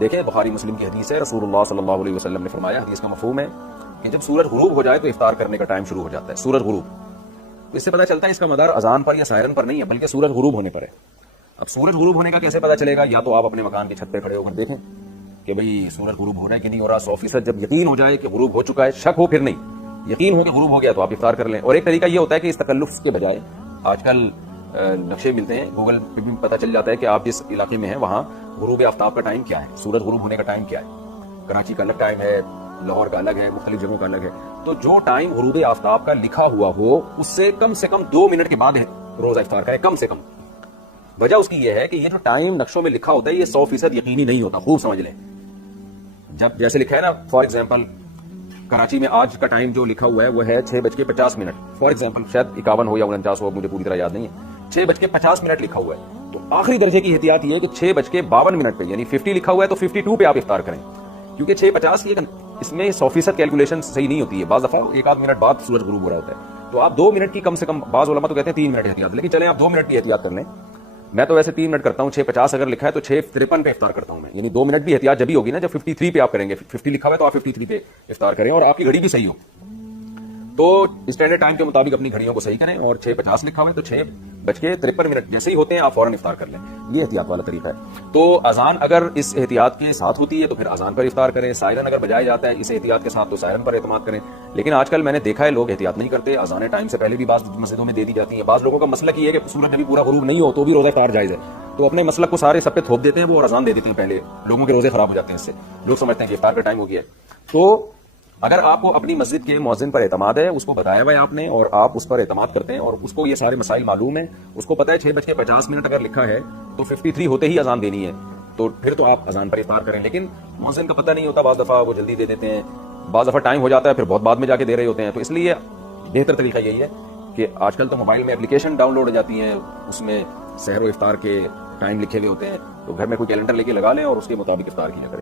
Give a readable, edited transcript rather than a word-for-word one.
دیکھیں بخاری مسلم کی حدیث ہے، رسول اللہ صلی اللہ علیہ وسلم نے فرمایا، حدیث کا مفہوم ہے کہ جب سورج غروب ہو جائے تو افطار کرنے کا ٹائم شروع ہو جاتا ہے. سورج غروب، تو اس سے پتہ چلتا ہے اس کا مدار اذان پر یا سائرن پر نہیں ہے بلکہ سورج غروب ہونے پر ہے. اب سورج غروب ہونے کا کیسے پتہ چلے گا؟ یا تو آپ اپنے مکان کی چھت پہ کھڑے ہو کر دیکھیں کہ بھئی سورج غروب ہو رہا ہے کہ نہیں ہو رہا. 100% جب یقین ہو جائے کہ غروب ہو چکا ہے، شک ہو پھر نہیں، یقین ہو کہ غروب ہو گیا تو آپ افطار کر لیں. اور ایک طریقہ یہ ہوتا ہے کہ اس تکلف کے بجائے آج کل نقشے ملتے ہیں، گوگل پہ بھی پتہ چل جاتا ہے کہ آپ جس علاقے میں ہیں وہاں غروب آفتاب کا ٹائم کیا ہے، سورج غروب ہونے کا ٹائم کیا ہے. کراچی کا الگ ٹائم ہے، لاہور کا الگ ہے، مختلف جگہوں کا الگ ہے. تو جو ٹائم غروب آفتاب کا لکھا ہوا ہو اس سے کم 2 منٹ کے بعد روزہ افطار کریں، کم سے کم. وجہ اس کی یہ ہے کہ یہ جو ٹائم نقشوں میں لکھا ہوتا ہے یہ 100% یقینی نہیں ہوتا. خوب سمجھ لیں، جب جیسے لکھا ہے نا، فار ایگزامپل کراچی میں آج کا ٹائم جو لکھا ہوا ہے وہ ہے 6:50 فار ایگزامپل، شاید 51 ہو یا 49 ہو، مجھے پوری طرح یاد نہیں ہے. 6:50 لکھا ہوا ہے تو آخری درجے کی احتیاط یہ ہے کہ 6:52 پہ یعنی 50 لکھا ہوا ہے تو 52 پہ آپ افطار کریں، کیونکہ 6:50 کی اس میں 100% کیلکولیشن صحیح نہیں ہوتی ہے. بعض دفعہ 1 منٹ بعد سورج غروب ہو رہا ہوتا ہے، تو آپ 2 منٹ کی کم سے کم، بعض علماء تو کہتے ہیں 3 منٹ احتیاط، لیکن چلیں آپ 2 منٹ کی احتیاط کر لیں. میں تو ویسے 3 منٹ کرتا ہوں. 6:50 اگر لکھا ہے تو 6:53 پہ افطار کرتا ہوں میں، یعنی 2 منٹ بھی احتیاط جبھی ہوگی نا جب 53 پہ آپ کریں گے. 50 لکھا ہوا ہے تو آپ 53 پہ افطار کریں اور آپ کی گھڑی بھی صحیح ہو. تو اسٹینڈرڈ ٹائم کے مطابق اپنی گھڑیوں کو صحیح کریں، اور 6:50 لکھا ہوا ہے تو 6:53 جیسے ہی ہوتے ہیں آپ فوراً افطار کر لیں. یہ احتیاط والا طریقہ ہے. تو اذان اگر اس احتیاط کے ساتھ ہوتی ہے تو پھر اذان پر افطار کریں. سائرن اگر بجایا جاتا ہے اس احتیاط کے ساتھ تو سائرن پر اعتماد کریں. لیکن آج کل میں نے دیکھا ہے لوگ احتیاط نہیں کرتے، اذانیں ٹائم سے پہلے بھی بعض مسجدوں میں دے دی جاتی ہیں. بعض لوگوں کا مسلک یہ ہے کہ سورج ابھی پورا غروب نہیں ہو تو بھی روزہ افطار جائز ہے، تو اپنے مسلک کو سارے سب پہ تھوپ دیتے ہیں وہ اور اذان دے دیتے ہیں پہلے. لوگوں کے روزے خراب ہو جاتے ہیں اس سے، لوگ سمجھتے ہیں کہ افطار کا ٹائم ہو گیا ہے. تو اگر آپ کو اپنی مسجد کے مؤذن پر اعتماد ہے، اس کو بتایا ہوا ہے آپ نے اور آپ اس پر اعتماد کرتے ہیں اور اس کو یہ سارے مسائل معلوم ہیں، اس کو پتا ہے 6:50 اگر لکھا ہے تو 53 ہوتے ہی اذان دینی ہے، تو پھر تو آپ اذان پر افطار کریں. لیکن مؤذن کا پتہ نہیں ہوتا، بعض دفعہ وہ جلدی دے دیتے ہیں، بعض دفعہ ٹائم ہو جاتا ہے پھر بہت بعد میں جا کے دے رہے ہوتے ہیں. تو اس لیے بہتر طریقہ یہی ہے کہ آج کل تو موبائل میں اپلیکیشن ڈاؤن لوڈ ہو جاتی ہیں، اس میں سحر و افطار کے ٹائم لکھے ہوئے ہوتے ہیں، تو گھر میں کوئی کیلنڈر لے کے لگا لیں اور اس کے مطابق افطار کیا کریں.